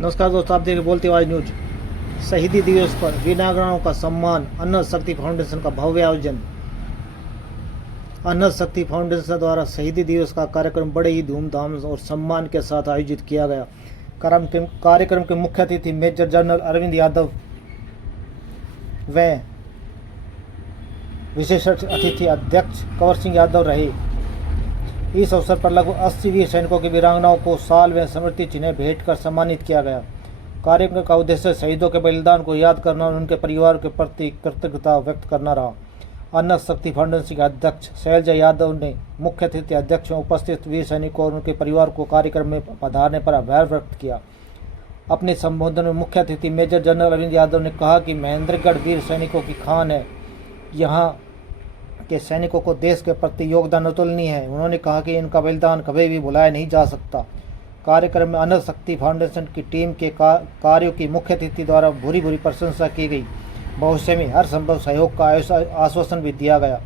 नमस्कार दोस्तों, आप देखिए बोलते आवाज न्यूज। शहीदी दिवस पर वीरांगनाओं का सम्मान, अन्न शक्ति फाउंडेशन का भव्य आयोजन। अन्न शक्ति फाउंडेशन द्वारा शहीदी दिवस का कार्यक्रम बड़े ही धूमधाम और सम्मान के साथ आयोजित किया गया। कार्यक्रम के मुख्य अतिथि मेजर जनरल अरविंद यादव व विशेष अतिथि अध्यक्ष कंवर सिंह यादव रहे। इस अवसर पर लगभग 80 वीर सैनिकों की वीरांगनाओं को शाल व स्मृति चिन्ह भेंट कर सम्मानित किया गया। कार्यक्रम का उद्देश्य शहीदों के बलिदान को याद करना और उनके परिवार के प्रति कृतज्ञता व्यक्त करना रहा। अन्न शक्ति फाउंडेशन के अध्यक्ष शैलजा यादव ने मुख्य अतिथि अध्यक्ष में उपस्थित वीर सैनिकों और उनके परिवार को कार्यक्रम में पधारने पर आभार व्यक्त किया। अपने संबोधन में मुख्य अतिथि मेजर जनरल अरविंद यादव ने कहा कि महेंद्रगढ़ वीर सैनिकों की खान है। यहाँ के सैनिकों को देश के प्रति योगदान अतुलनीय है। उन्होंने कहा कि इनका बलिदान कभी भी भुलाया नहीं जा सकता। कार्यक्रम में अन्न शक्ति फाउंडेशन की टीम के कार्यों की मुख्य अतिथि द्वारा भूरी प्रशंसा की गई। भविष्य में हर संभव सहयोग का आश्वासन भी दिया गया।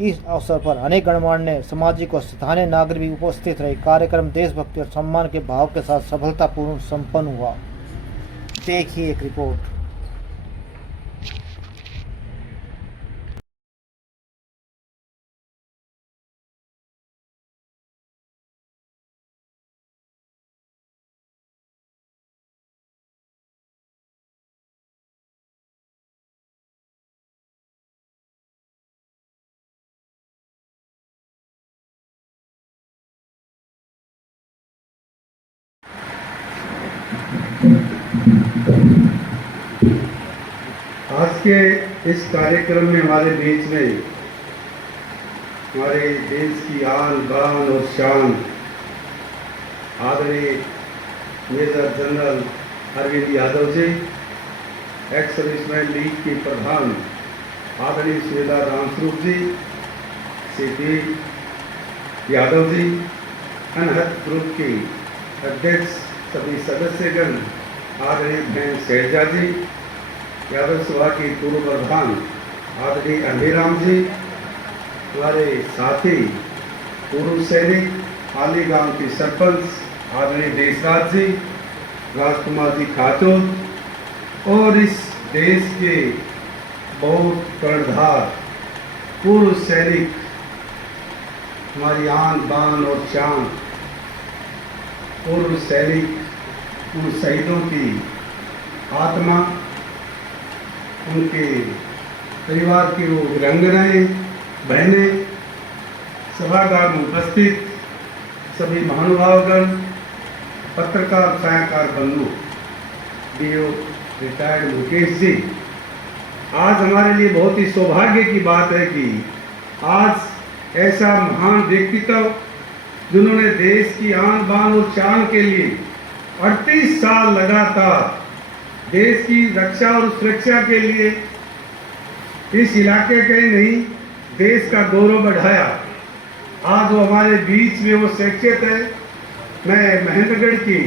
इस अवसर पर अनेक गणमान्य सामाजिक और स्थानीय नागरिक भी उपस्थित रहे। कार्यक्रम देशभक्ति और सम्मान के भाव के साथ सफलतापूर्वक संपन्न हुआ। देखिए एक रिपोर्ट। आज के इस कार्यक्रम में हमारे बीच में हमारे देश की आन बान और शान आदरणीय major general Arvind Yadav ji, ex serviceman league के प्रधान आदरणीय सूबेदार रामस्वरूप जी, सीपी यादव जी, अनहद ग्रुप के अध्यक्ष सभी सदस्यगण आदरणीय बहन शैलजा जी, यादव सभा के पूर्व प्रधान आदरणीय अंधेराम जी, हमारे साथी पूर्व सैनिक हाली गांव के सरपंच आदरणीय देशराज जी, राजकुमार जी खातून और इस देश के बहुत कर्णधार पूर्व सैनिक, हमारी आन बान और शान पूर्व सैनिक, उन शहीदों की आत्मा, उनके परिवार की वो वीरांगनाएं, बहनें, सभागार में उपस्थित सभी महानुभावगण, पत्रकार छायाकार बंधु, डीओ रिटायर्ड मुकेश जी, आज हमारे लिए बहुत ही सौभाग्य की बात है कि आज ऐसा महान व्यक्तित्व जिन्होंने देश की आन बान और शान के लिए 38 साल लगातार देश की रक्षा और सुरक्षा के लिए इस इलाके के नहीं देश का गौरव बढ़ाया। आज वो हमारे बीच में वो शख्सियत है। मैं महेंद्रगढ़ की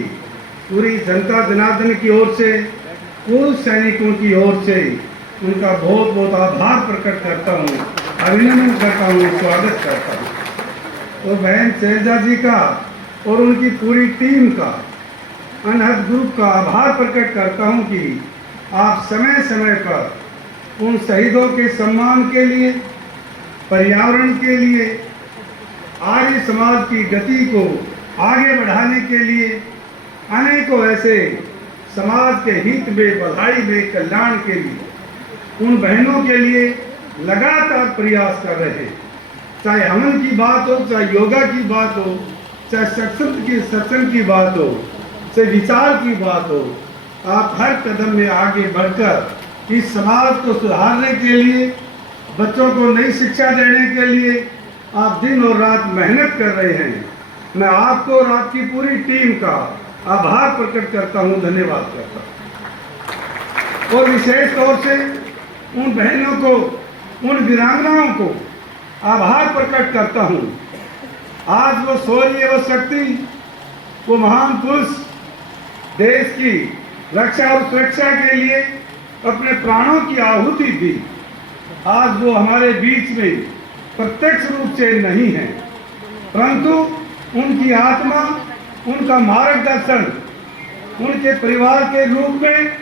पूरी जनता जनार्दन की ओर से, पूर्व सैनिकों की ओर से उनका बहुत बहुत आभार प्रकट करता हूँ, अभिनंदन करता हूँ, स्वागत करता हूँ। तो बहन शैलजा जी का और उनकी पूरी टीम का, अनहद ग्रुप का आभार प्रकट करता हूं कि आप समय समय पर उन शहीदों के सम्मान के लिए, पर्यावरण के लिए, आर्य समाज की गति को आगे बढ़ाने के लिए, अनेकों ऐसे समाज के हित में, भलाई में, कल्याण के लिए उन बहनों के लिए लगातार प्रयास कर रहे हैं। चाहे हवन की बात हो, चाहे योगा की बात हो, चाहे सत्संग की बात हो, से विचार की बात हो, आप हर कदम में आगे बढ़कर इस समाज को सुधारने के लिए, बच्चों को नई शिक्षा देने के लिए आप दिन और रात मेहनत कर रहे हैं। मैं आपको और आपकी पूरी टीम का आभार प्रकट करता हूं, धन्यवाद करता हूं। और विशेष तौर से उन बहनों को, उन वीरांगनाओं को आभार प्रकट करता हूं। आज वो शौर्य, वो शक्ति, वो महान पुरुष देश की रक्षा और सुरक्षा के लिए अपने प्राणों की आहुति दी, आज वो हमारे बीच में प्रत्यक्ष रूप से नहीं है, परंतु उनकी आत्मा, उनका मार्गदर्शन उनके परिवार के रूप में,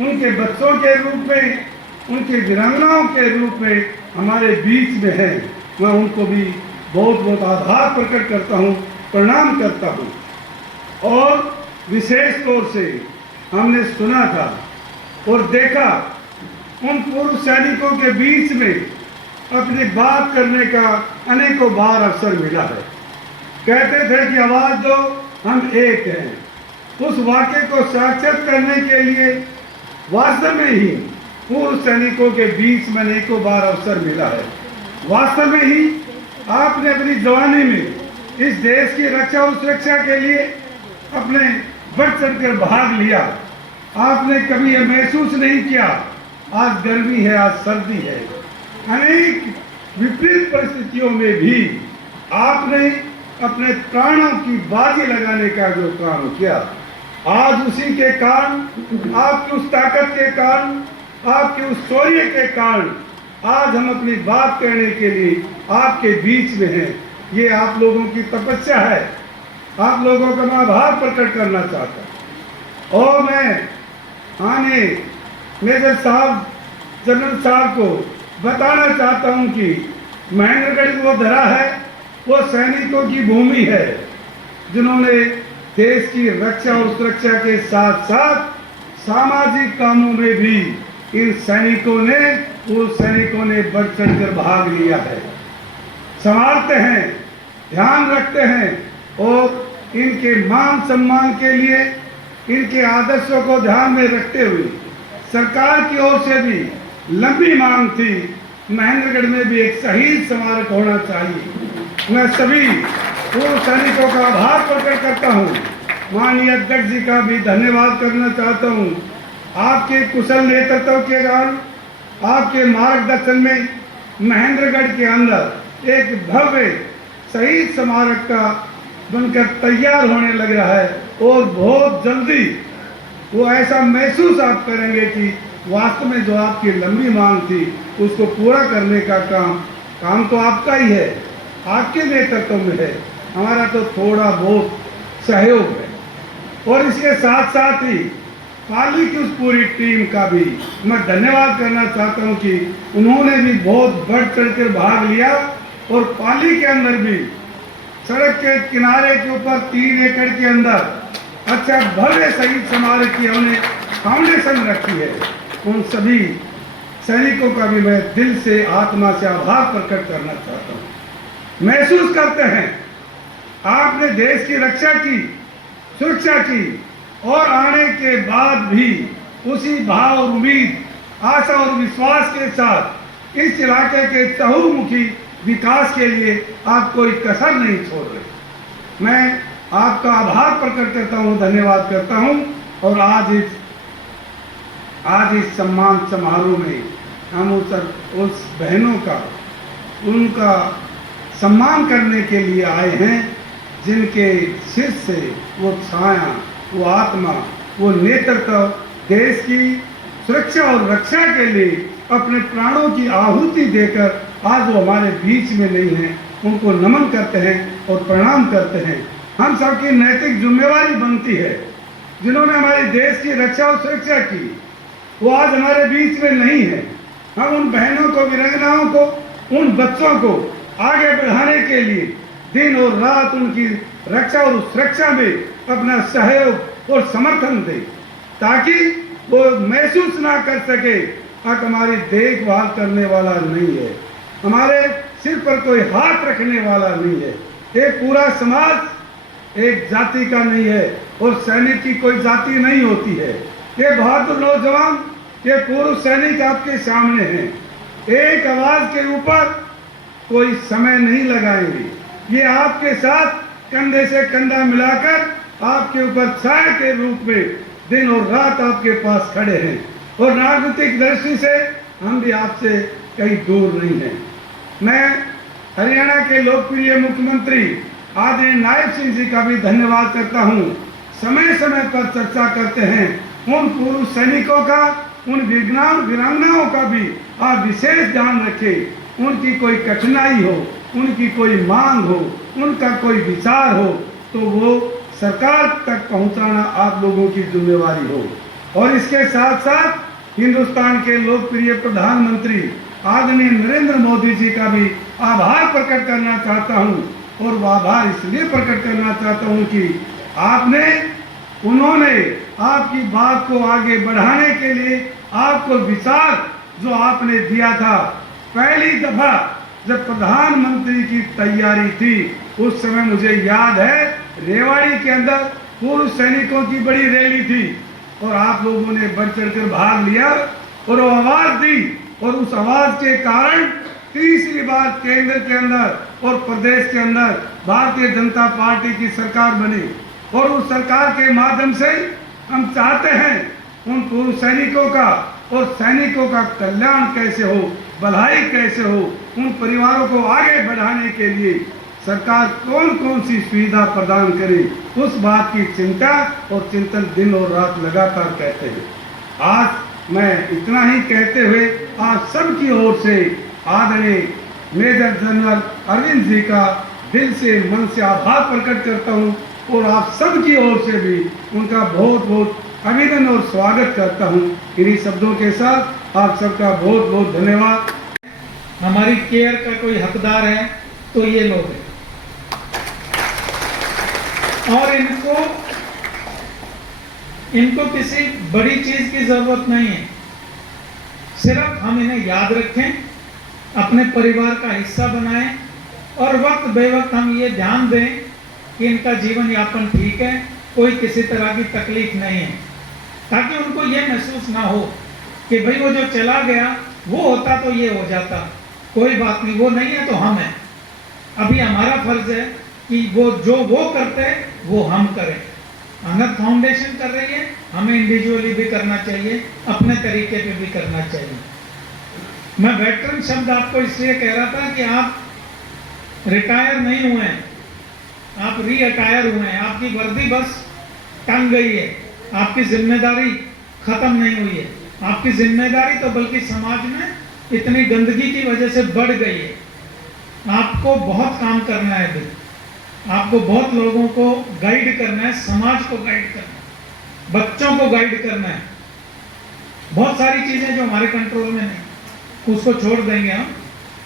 उनके बच्चों के रूप में, उनके वीरांगनाओं के रूप में हमारे बीच में हैं। मैं उनको भी बहुत बहुत आभार प्रकट करता हूँ, प्रणाम करता हूँ। और विशेष तौर से हमने सुना था और देखा उन पूर्व सैनिकों के बीच में अपनी बात करने का अनेकों बार अवसर मिला है। कहते थे कि आवाज दो, हम एक हैं। उस वाक्य को साक्षात करने के लिए वास्तव में ही पूर्व सैनिकों के बीच में अनेकों बार अवसर मिला है। वास्तव में ही आपने अपनी जवानी में इस देश की रक्षा और सुरक्षा के लिए अपने बढ़ चढ़कर भाग लिया। आपने कभी यह महसूस नहीं किया आज गर्मी है, आज सर्दी है, अनेक विपरीत परिस्थितियों में भी आपने अपने प्राणों की बाजी लगाने का जो काम किया, आज उसी के कारण, आपकी उस ताकत के कारण, आपके उस शौर्य के कारण आज हम अपनी बात कहने के लिए आपके बीच में हैं। ये आप लोगों की तपस्या है। आप लोगों का मैं आभार प्रकट करना चाहता हूँ। और मैं आने मेजर साहब, जनरल साहब को बताना चाहता हूँ कि महेंद्रगढ़ वो धरा है, वो सैनिकों की भूमि है जिन्होंने देश की रक्षा और सुरक्षा के साथ साथ सामाजिक कामों में भी इन सैनिकों ने, पूर्व सैनिकों ने बढ़ चढ़कर भाग लिया है। संभालते हैं, ध्यान रखते हैं और इनके मान सम्मान के लिए, इनके आदर्शों को ध्यान में रखते हुए सरकार की ओर से भी लंबी मांग थी, महेंद्रगढ़ में भी एक शहीद स्मारक होना चाहिए। मैं सभी पूर्व सैनिकों का आभार प्रकट करता हूँ। माननीय अध्यक्ष जी का भी धन्यवाद करना चाहता हूँ। आपके कुशल नेतृत्व के कारण, आपके मार्गदर्शन में महेंद्रगढ़ के अंदर एक भव्य शहीद स्मारक का बनकर तैयार होने लग रहा है और बहुत जल्दी वो ऐसा महसूस आप करेंगे कि वास्तव में जो आपकी लंबी मांग थी उसको पूरा करने का काम तो आपका ही है, आपके नेतृत्व में है। हमारा तो थोड़ा बहुत सहयोग है। और इसके साथ साथ ही पाली की उस पूरी टीम का भी मैं धन्यवाद करना चाहता हूं कि उन्होंने भी बहुत बढ़ चढ़कर भाग लिया और पाली के अंदर भी सड़क के किनारे के ऊपर 3 एकड़ के अंदर अच्छा भव्य शहीद स्मारक की हमने फाउंडेशन रखी है। उन सभी सैनिकों का भी मैं दिल से, आत्मा से आभार प्रकट करना चाहता हूँ। महसूस करते हैं आपने देश की रक्षा की, सुरक्षा की और आने के बाद भी उसी भाव और उम्मीद, आशा और विश्वास के साथ इस इलाके के चहुमुखी विकास के लिए आप कोई कसर नहीं छोड़ रहे। मैं आपका आभार प्रकट करता हूँ, धन्यवाद करता हूँ। और आज इस सम्मान समारोह में हम उस बहनों का, उनका सम्मान करने के लिए आए हैं जिनके सिर से वो छाया, वो आत्मा, वो नेतृत्व देश की सुरक्षा और रक्षा के लिए अपने प्राणों की आहुति देकर आज वो हमारे बीच में नहीं हैं। उनको नमन करते हैं और प्रणाम करते हैं। हम सबकी नैतिक जिम्मेवारी बनती है, जिन्होंने हमारे देश की रक्षा और सुरक्षा की, वो आज हमारे बीच में नहीं है। हम उन बहनों को, वीरांगनाओं को, उन बच्चों को आगे बढ़ाने के लिए दिन और रात उनकी रक्षा और सुरक्षा में अपना सहयोग और समर्थन दें, ताकि वो महसूस ना कर सके कि हमारी देखभाल करने वाला नहीं है, हमारे सिर पर कोई हाथ रखने वाला नहीं है। ये पूरा समाज एक जाति का नहीं है और सैनिक की कोई जाति नहीं होती है। ये बहादुर नौजवान, ये पूर्व सैनिक आपके सामने हैं। एक आवाज के ऊपर कोई समय नहीं लगाएंगे। ये आपके साथ कंधे से कंधा मिलाकर आपके ऊपर छाया के रूप में दिन और रात आपके पास खड़े हैं। और राजनीतिक दृष्टि से हम भी आपसे कहीं दूर नहीं हैं। मैं हरियाणा के लोकप्रिय मुख्यमंत्री आदरणीय नायब सिंह जी का भी धन्यवाद करता हूं। समय समय पर चर्चा करते हैं। उन पूर्व सैनिकों का, उन वीरांगनाओं का भी आप विशेष ध्यान रखें। उनकी कोई कठिनाई हो, उनकी कोई मांग हो, उनका कोई विचार हो तो वो सरकार तक पहुंचाना आप लोगों की जिम्मेवारी हो। और इसके साथ साथ हिंदुस्तान के लोकप्रिय प्रधानमंत्री आदरणीय नरेंद्र मोदी जी का भी आभार प्रकट करना चाहता हूं। और वह आभार इसलिए प्रकट करना चाहता हूं कि उन्होंने आपकी बात को आगे बढ़ाने के लिए आपको विचार जो आपने दिया था, पहली दफा जब प्रधानमंत्री की तैयारी थी उस समय मुझे याद है रेवाड़ी के अंदर पूर्व सैनिकों की बड़ी रैली थी और आप लोगों ने बढ़ चढ़कर भाग लिया और वो आवाज दी और उस आवाज के कारण तीसरी बार केंद्र के अंदर और प्रदेश के अंदर भारतीय जनता पार्टी की सरकार बनी। और उस सरकार के माध्यम से हम चाहते हैं उन पूर्व सैनिकों का और सैनिकों का कल्याण कैसे हो, भलाई कैसे हो, उन परिवारों को आगे बढ़ाने के लिए सरकार कौन कौन सी सुविधा प्रदान करे, उस बात की चिंता और चिंतन दिन और रात लगातार करते हैं। आज मैं इतना ही कहते हुए आप सबकी ओर से आदरणीय मेजर जनरल अरविंद जी का दिल से मन से आभार प्रकट करता हूं और आप सबकी ओर से भी उनका बहुत बहुत अभिनंदन और स्वागत करता हूं। इन्हीं शब्दों के साथ आप सबका बहुत बहुत धन्यवाद। हमारी केयर का कोई हकदार है तो ये लोग हैं और इनको किसी बड़ी चीज की जरूरत नहीं है, सिर्फ हम इन्हें याद रखें, अपने परिवार का हिस्सा बनाएं और वक्त बेवक्त हम ये ध्यान दें कि इनका जीवन यापन ठीक है, कोई किसी तरह की तकलीफ नहीं है, ताकि उनको ये महसूस ना हो कि भाई वो जो चला गया वो होता तो ये हो जाता, कोई बात नहीं, वो नहीं है तो हम हैं। अभी हमारा फर्ज है कि वो जो वो करते हैं वो हम करें। अनाथ फाउंडेशन कर रही है, हमें इंडिविजुअली भी करना चाहिए, अपने तरीके पे भी करना चाहिए। मैं वेटरन शब्द आपको इसलिए कह रहा था कि आप रिटायर नहीं हुए हैं, आप री-अटायर हुए हैं, आपकी वर्दी बस टंग गई है, आपकी जिम्मेदारी खत्म नहीं हुई है। आपकी जिम्मेदारी तो बल्कि समाज में इतनी गंदगी की वजह से बढ़ गई है। आपको बहुत काम करना है अभी, आपको बहुत लोगों को गाइड करना है, समाज को गाइड करना है, बच्चों को गाइड करना है। बहुत सारी चीजें जो हमारे कंट्रोल में नहीं, उसको छोड़ देंगे हम,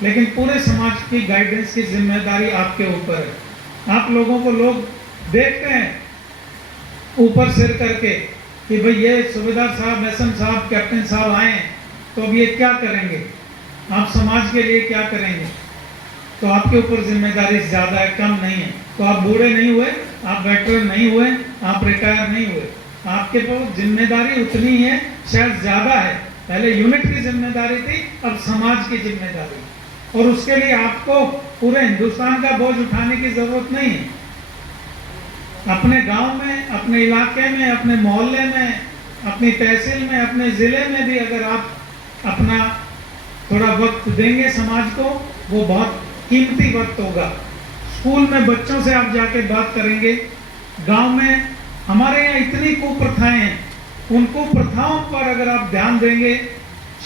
लेकिन पूरे समाज की गाइडेंस की जिम्मेदारी आपके ऊपर है। आप लोगों को लोग देखते हैं ऊपर सिर करके कि भाई ये सूबेदार साहब, एसएम साहब, कैप्टन साहब आए हैं तो अब ये क्या करेंगे, आप समाज के लिए क्या करेंगे। तो आपके ऊपर जिम्मेदारी ज़्यादा है, कम नहीं है। तो आप बूढ़े नहीं हुए, आप वेटरन नहीं हुए, आप रिटायर नहीं हुए, आपके पास जिम्मेदारी उतनी है, शायद ज़्यादा है। पहले यूनिट की जिम्मेदारी थी, अब समाज की जिम्मेदारी, और उसके लिए आपको पूरे हिंदुस्तान का बोझ उठाने की जरूरत नहीं है। अपने गांव में, अपने इलाके में, अपने मोहल्ले में, अपनी तहसील में, अपने ज़िले में भी अगर आप अपना थोड़ा वक्त देंगे समाज को, वो बहुत कीमती वक्त होगा। स्कूल में बच्चों से आप जाके बात करेंगे, गांव में हमारे यहाँ इतनी कुप्रथाएं हैं, उन कुप्रथाओं पर अगर आप ध्यान देंगे,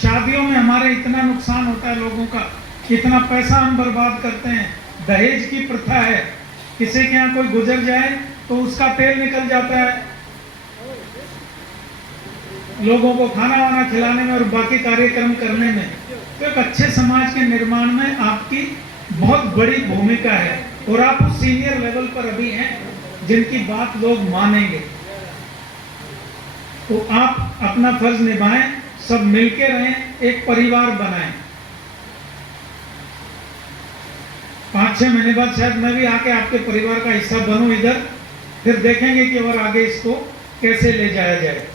शादियों में हमारे इतना नुकसान होता है लोगों का, कितना पैसा हम बर्बाद करते हैं। दहेज की प्रथा है, किसी के यहाँ कोई गुजर जाए तो उसका तेल निकल जाता है लोगों को खाना वाना खिलाने में और बाकी कार्यक्रम करने में। तो एक अच्छे समाज के निर्माण में आपकी बहुत बड़ी भूमिका है और आप उस सीनियर लेवल पर अभी हैं जिनकी बात लोग मानेंगे। तो आप अपना फर्ज निभाएं, सब मिलके रहें, एक परिवार बनाएं। 5-6 महीने बाद शायद मैं भी आके आपके परिवार का हिस्सा बनूं इधर, फिर देखेंगे कि और आगे इसको कैसे ले जाया जाए।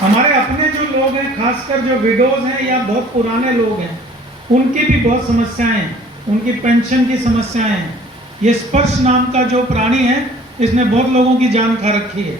हमारे अपने जो लोग हैं, खासकर जो विडोज हैं या बहुत पुराने लोग हैं, उनकी भी बहुत समस्याएं हैं, उनकी पेंशन की समस्याएं हैं। ये स्पर्श नाम का जो प्राणी है, इसने बहुत लोगों की जान खा रखी है।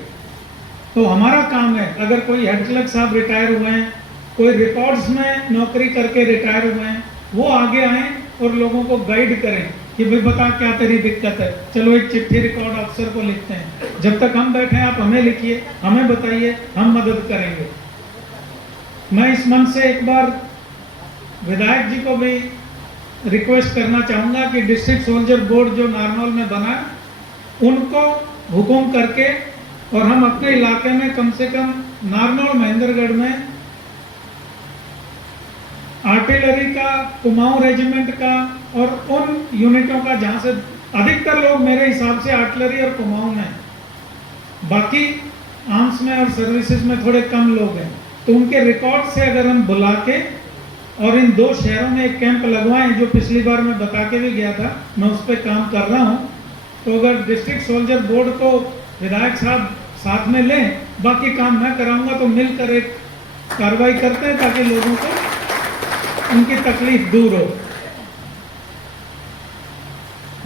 तो हमारा काम है, अगर कोई हेड क्लर्क साहब रिटायर हुए हैं, कोई रिकॉर्ड्स में नौकरी करके रिटायर हुए हैं, वो आगे आएं और लोगों को गाइड करें कि भाई बता क्या तेरी दिक्कत है, चलो एक चिट्ठी रिकॉर्ड अफसर को लिखते हैं। जब तक हम बैठे हैं आप हमें लिखिए, हमें बताइए, हम मदद करेंगे। मैं इस मन से एक बार विधायक जी को भी रिक्वेस्ट करना चाहूँगा कि डिस्ट्रिक्ट सोल्जर बोर्ड जो नारनौल में बना उनको हुकुम करके और हम अपने इलाके में कम से कम नारनौल महेंद्रगढ़ में आर्टिलरी का, कुमाऊं रेजिमेंट का और उन यूनिटों का जहाँ से अधिकतर लोग मेरे हिसाब से आर्टिलरी और कुमाऊं में, बाकी आर्म्स में और सर्विसेज में थोड़े कम लोग हैं, तो उनके रिकॉर्ड से अगर हम बुला के और इन 2 शहरों में एक कैंप लगवाएं, जो पिछली बार मैं बता के भी गया था, मैं उस पर काम कर रहा हूं। तो अगर डिस्ट्रिक्ट सोल्जर बोर्ड को विधायक साहब साथ में लें, बाकी काम मैं कराऊंगा, तो मिलकर एक कार्रवाई करते हैं ताकि लोगों को उनकी तकलीफ दूर हो।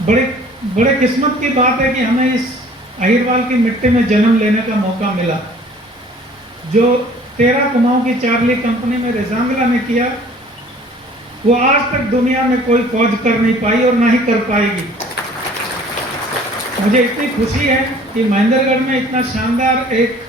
बड़े किस्मत की बात है कि हमें इस अहिरवाल की मिट्टी में जन्म लेने का मौका मिला। जो 13 कुमाऊं की चार्ली कंपनी में रेजांगला ने किया, वो आज तक दुनिया में कोई फौज कर नहीं पाई और ना ही कर पाएगी। मुझे इतनी खुशी है कि महेंद्रगढ़ में इतना शानदार एक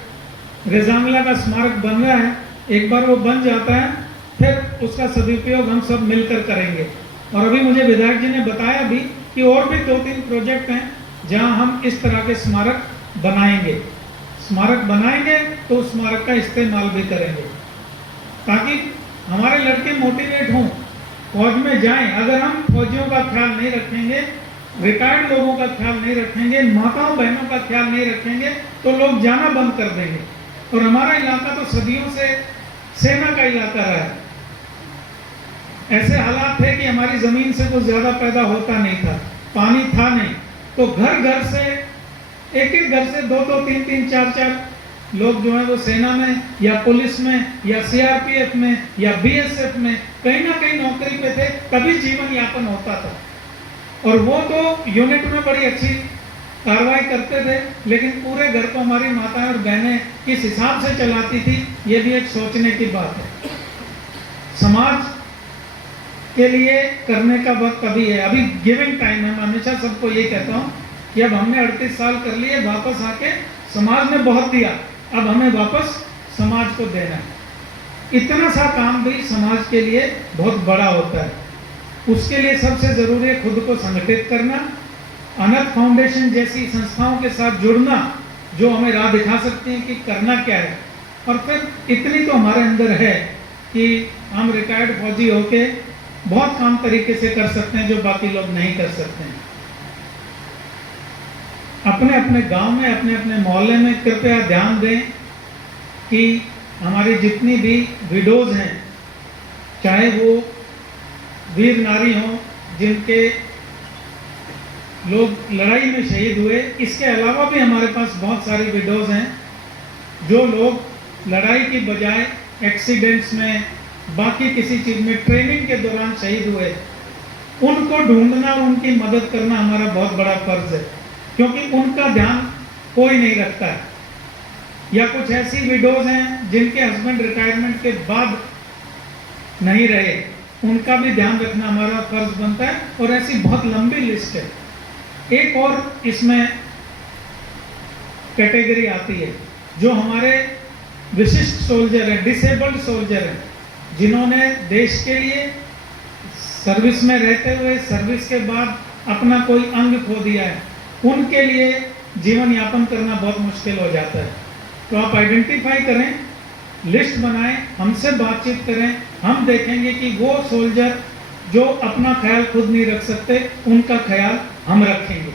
रेजांगला का स्मारक बन रहा है। एक बार वो बन जाता है, फिर उसका सदुपयोग हम सब मिलकर करेंगे। और अभी मुझे विधायक जी ने बताया भी कि और भी 2-3 प्रोजेक्ट हैं जहां हम इस तरह के स्मारक बनाएंगे। स्मारक बनाएंगे तो उस स्मारक का इस्तेमाल भी करेंगे ताकि हमारे लड़के मोटिवेट हों, फौज में जाएं। अगर हम फौजियों का ख्याल नहीं रखेंगे, रिटायर्ड लोगों का ख्याल नहीं रखेंगे, माताओं बहनों का ख्याल नहीं रखेंगे, तो लोग जाना बंद कर देंगे। और हमारा इलाका तो सदियों से सेना का इलाका रहा है। ऐसे हालात थे कि हमारी जमीन से कुछ ज्यादा पैदा होता नहीं था, पानी था नहीं, तो घर घर से, एक घर से 2-2, 3-3, 4-4 लोग जो है वो सेना में या पुलिस में या सीआरपीएफ में या बीएसएफ में कहीं ना कहीं नौकरी पे थे, तभी जीवन यापन होता था। और वो तो यूनिट में बड़ी अच्छी कार्रवाई करते थे, लेकिन पूरे घर को हमारी माताएं और बहनें किस हिसाब से चलाती थी, ये भी एक सोचने की बात है। समाज के लिए करने का वक्त अभी है, अभी गिविंग टाइम है। मैं हमेशा सबको ये कहता हूँ कि अब हमने 38 साल कर लिए, वापस आके समाज ने बहुत दिया, अब हमें वापस समाज को देना है। इतना सा काम भी समाज के लिए बहुत बड़ा होता है। उसके लिए सबसे जरूरी है खुद को संगठित करना, अनाथ फाउंडेशन जैसी संस्थाओं के साथ जुड़ना जो हमें राह दिखा सकती हैं कि करना क्या है। और फिर इतनी तो हमारे अंदर है कि हम रिटायर्ड फौजी होके बहुत काम तरीके से कर सकते हैं जो बाकी लोग नहीं कर सकते हैं। अपने अपने गांव में, अपने अपने मोहल्ले में कृपया ध्यान दें कि हमारी जितनी भी विडोज हैं, चाहे वो वीर नारी हों जिनके लोग लड़ाई में शहीद हुए, इसके अलावा भी हमारे पास बहुत सारी विडोज हैं जो लोग लड़ाई की बजाय एक्सीडेंट्स में, बाकी किसी चीज़ में, ट्रेनिंग के दौरान शहीद हुए। उनको ढूंढना और उनकी मदद करना हमारा बहुत बड़ा फर्ज है, क्योंकि उनका ध्यान कोई नहीं रखता है। या कुछ ऐसी विडोज हैं जिनके हस्बैंड रिटायरमेंट के बाद नहीं रहे, उनका भी ध्यान रखना हमारा फर्ज बनता है। और ऐसी बहुत लंबी लिस्ट है। एक और इसमें कैटेगरी आती है जो हमारे विशिष्ट सोल्जर हैं, डिसेबल्ड सोल्जर हैं, जिन्होंने देश के लिए सर्विस में रहते हुए, सर्विस के बाद अपना कोई अंग खो दिया है। उनके लिए जीवन यापन करना बहुत मुश्किल हो जाता है। तो आप आइडेंटिफाई करें, लिस्ट बनाएं, हमसे बातचीत करें, हम देखेंगे कि वो सोल्जर जो अपना ख्याल खुद नहीं रख सकते, उनका ख्याल हम रखेंगे।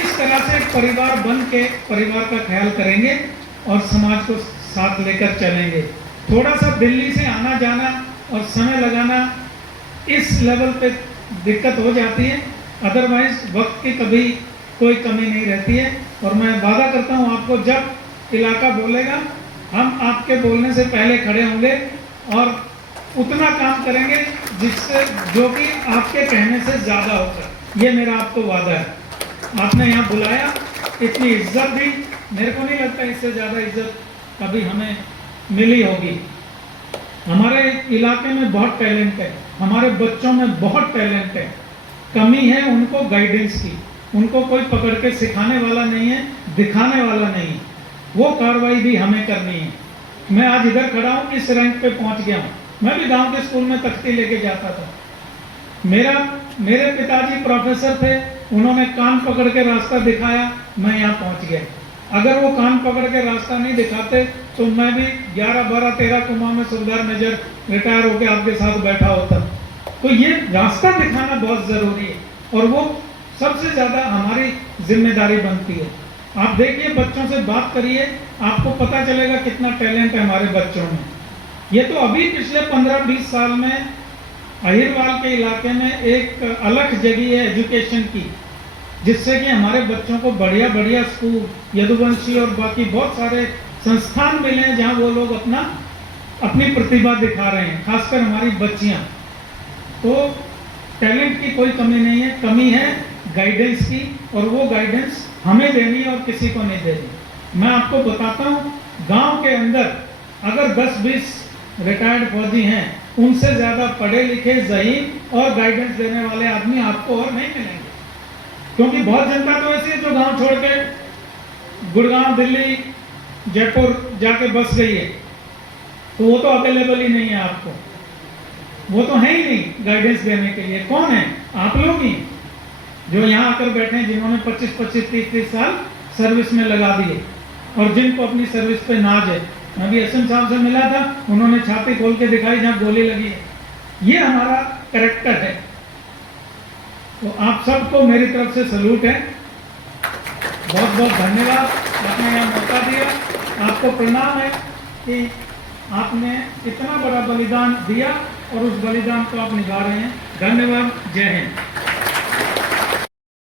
इस तरह से एक परिवार बन के परिवार का ख्याल करेंगे और समाज को साथ लेकर चलेंगे। थोड़ा सा दिल्ली से आना जाना और समय लगाना इस लेवल पे दिक्कत हो जाती है, अदरवाइज वक्त की कभी कोई कमी नहीं रहती है। और मैं वादा करता हूँ आपको, जब इलाका बोलेगा हम आपके बोलने से पहले खड़े होंगे और उतना काम करेंगे जिससे जो कि आपके कहने से ज़्यादा होगा। ये मेरा आपको वादा है। आपने यहाँ बुलाया, इतनी इज्जत दी, मेरे को नहीं लगता इससे ज़्यादा इज्जत कभी हमें मिली होगी। हमारे इलाके में बहुत टैलेंट है, हमारे बच्चों में बहुत टैलेंट है। कमी है उनको गाइडेंस की, उनको कोई पकड़ के सिखाने वाला नहीं है, दिखाने वाला नहीं है। वो कार्रवाई भी हमें करनी है। मैं आज इधर खड़ा हूँ, इस रैंक पे पहुँच गया हूँ, मैं भी गांव के स्कूल में तख्ती लेके जाता था। मेरे पिताजी प्रोफेसर थे, उन्होंने कान पकड़ के रास्ता दिखाया, मैं यहाँ पहुँच गया। अगर वो कान पकड़ के रास्ता नहीं दिखाते तो मैं भी 11, 12, 13 कुमां में सुबेदार मेजर रिटायर होकर आपके साथ बैठा होता। तो ये रास्ता दिखाना बहुत ज़रूरी है और वो सबसे ज़्यादा हमारी जिम्मेदारी बनती है। आप देखिए, बच्चों से बात करिए, आपको पता चलेगा कितना टैलेंट है हमारे बच्चों में। ये तो अभी पिछले 15-20 साल में अहिरवाल के इलाके में एक अलग जगह है एजुकेशन की, जिससे कि हमारे बच्चों को बढ़िया बढ़िया स्कूल, यदुवंशी और बाकी बहुत सारे संस्थान मिले हैं जहां वो लोग अपनी प्रतिभा दिखा रहे हैं, खासकर हमारी बच्चियां। तो टैलेंट की कोई कमी नहीं है, कमी है गाइडेंस की, और वो गाइडेंस हमें देनी है और किसी को नहीं देनी। मैं आपको बताता हूँ, गांव के अंदर अगर 10-20 रिटायर्ड फौजी हैं, उनसे ज़्यादा पढ़े लिखे, ज़हीन और गाइडेंस देने वाले आदमी आपको और नहीं मिलेंगे। क्योंकि बहुत जनता तो ऐसी है जो गांव छोड़ के गुड़गांव, दिल्ली, जयपुर जाके बस गई है, तो वो तो अवेलेबल ही नहीं है आपको, वो तो है ही नहीं गाइडेंस देने के लिए। कौन है? आप लोग ही जो यहाँ आकर बैठे हैं, जिन्होंने 25-25, 30-30 साल सर्विस में लगा दिए और जिनको अपनी सर्विस पे नाज है। मैं भी एसएम साहब से मिला था, उन्होंने छाती खोल के दिखाई जहाँ गोली लगी है। ये हमारा कैरेक्टर है। तो आप सबको मेरी तरफ से सलूट है, बहुत बहुत धन्यवाद, आपने यह मौका दिया। आपको प्रणाम है कि आपने इतना बड़ा बलिदान दिया और उस बलिदान को आप निभा रहे हैं। धन्यवाद। जय हिंद।